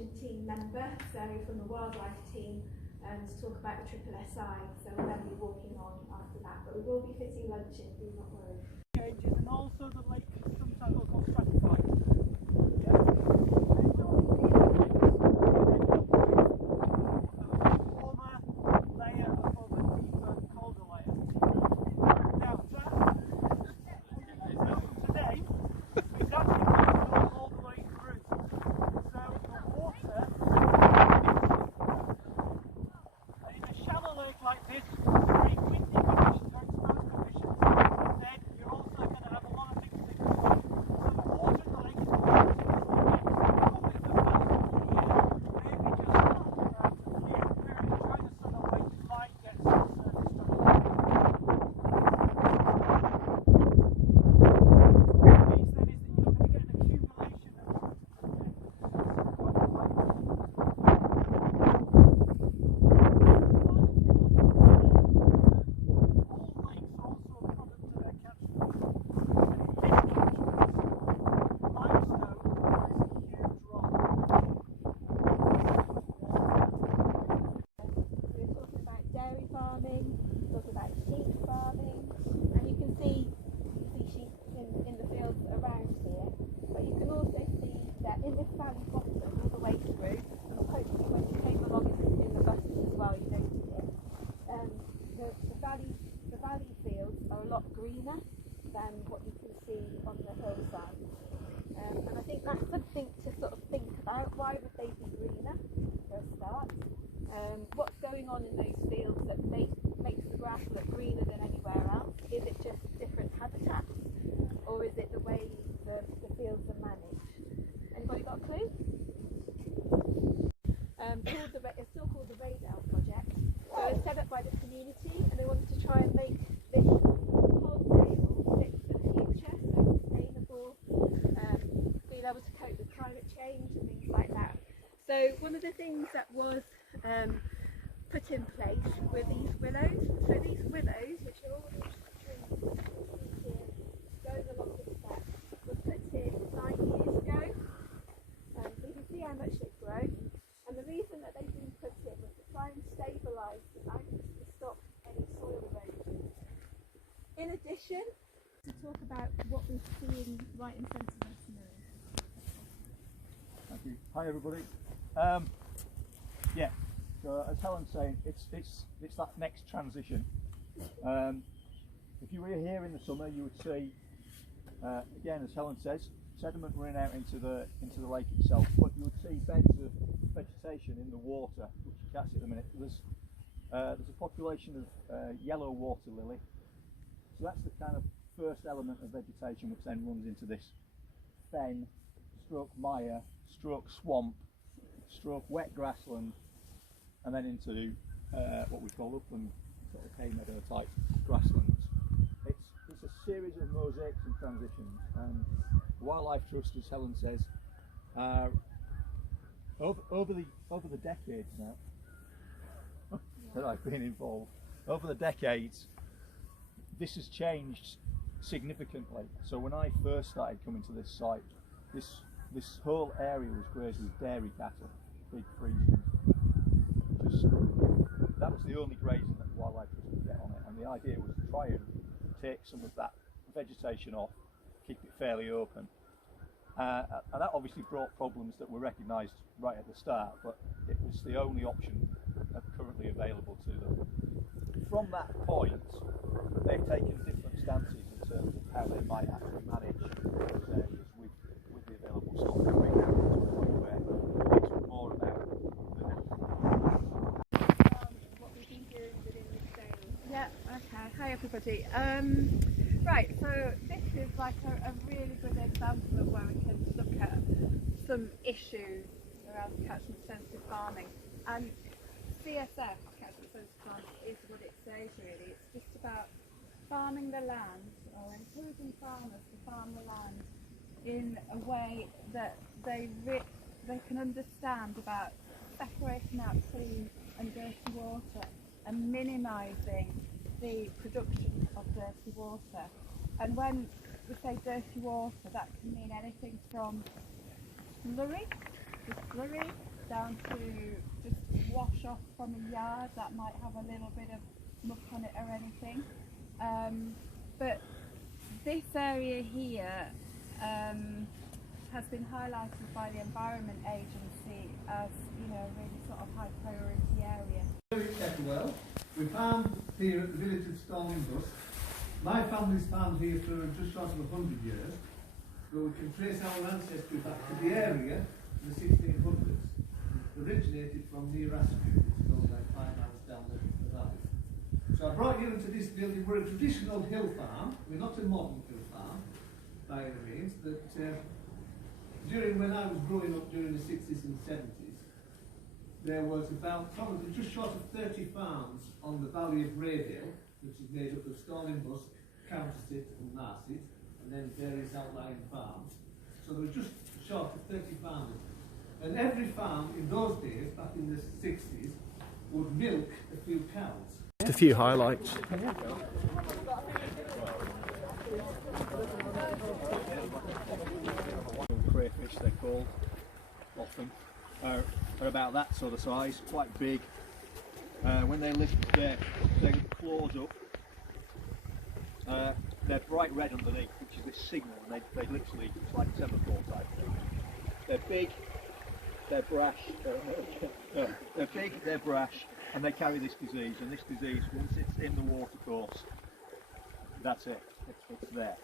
selection team member, so from the wildlife team, to talk about the triple SI. So we'll then be walking on after that, but we will be fitting lunch in, do not worry. Changes, and also the lake sometimes will go stratified. Than what you can see on the hillside, and I think that's something to sort of think about. Why would they be greener for a start? What's going on in those fields that makes the grass look greener than anywhere else? Is it just different habitats, or is it the way the fields are managed? Anybody got a clue? It's still called the Radale Project. So it was set up by the community, and they wanted to try and make this whole table fit for the future, so sustainable, being able to cope with climate change and things like that. So one of the things that was put in place were these willows. So these willows, which are all these trees here going along the steps, were put in 9 years ago. So you can see how much they've grown. And the reason that they've been put in was to try and stabilise the banks to stop any soil erosion. In addition, to talk about what we're seeing right in front of us now. Thank you. Hi everybody. Yeah, so as Helen's saying, it's that next transition. If you were here in the summer, you would see, again, as Helen says, sediment running out into the lake itself, but you would see beds of vegetation in the water, which you can't see at the minute. There's a population of yellow water lily, so that's the kind of first element of vegetation, which then runs into this fen, stroke mire, stroke swamp, stroke wet grassland, and then into what we call upland, sort of hay meadow type grasslands. It's a series of mosaics and transitions, and the Wildlife Trust, as Helen says, over the decades now that I've been involved, over the decades, this has changed significantly. So when I first started coming to this site, this whole area was grazed with dairy cattle, big Friesians. That was the only grazing that the Wildlife Trust could get on it, and the idea was to try and take some of that vegetation off, keep it fairly open. And that obviously brought problems that were recognised right at the start, but it was the only option currently available to them. From that point, they've taken different stances in terms of how they might actually manage those areas with the available stock, right now to a point where it's more about the what we've been doing within the sales. Yeah, okay. Hi everybody. Right, so this is like a really good example of where we can look at some issues around catchment sensitive farming. And CSF, catchment sensitive farming, is what it says really. It's just about farming the land, or encouraging farmers to farm the land in a way that they can understand about separating out clean and dirty water and minimising the production of dirty water. And when we say dirty water, that can mean anything from slurry, down to just wash off from a yard that might have a little bit of muck on it or anything. But this area here has been highlighted by the Environment Agency as, you know, a really sort of high priority area. Well, we farmed here at the village of Stonebus. My family's farmed here for just short of 100 years, but we can trace our ancestry back to the area in the 1600s. It originated from near Askew, which is only like 5 miles down the valley. So I brought you into this building. We're a traditional hill farm. We're not a modern hill farm by any means, but during when I was growing up during the 60s and 70s, there was about probably just short of 30 farms on the valley of Raydale, which is made up of Stonebus, Countersit and Marsit, and then various outlying farms. So there was just short of 30 farmers. And every farm in those days, back in the 60s, would milk a few cows. Just a few highlights. Crayfish, they're called, often, are about that sort of size, quite big. When they lift their claws up, they're bright red underneath, which is this signal, and they literally, it's like semaphore type thing. They're big, they're brash, they're big, they're brash, and they carry this disease, and this disease, once it's in the water course, that's it, it's there.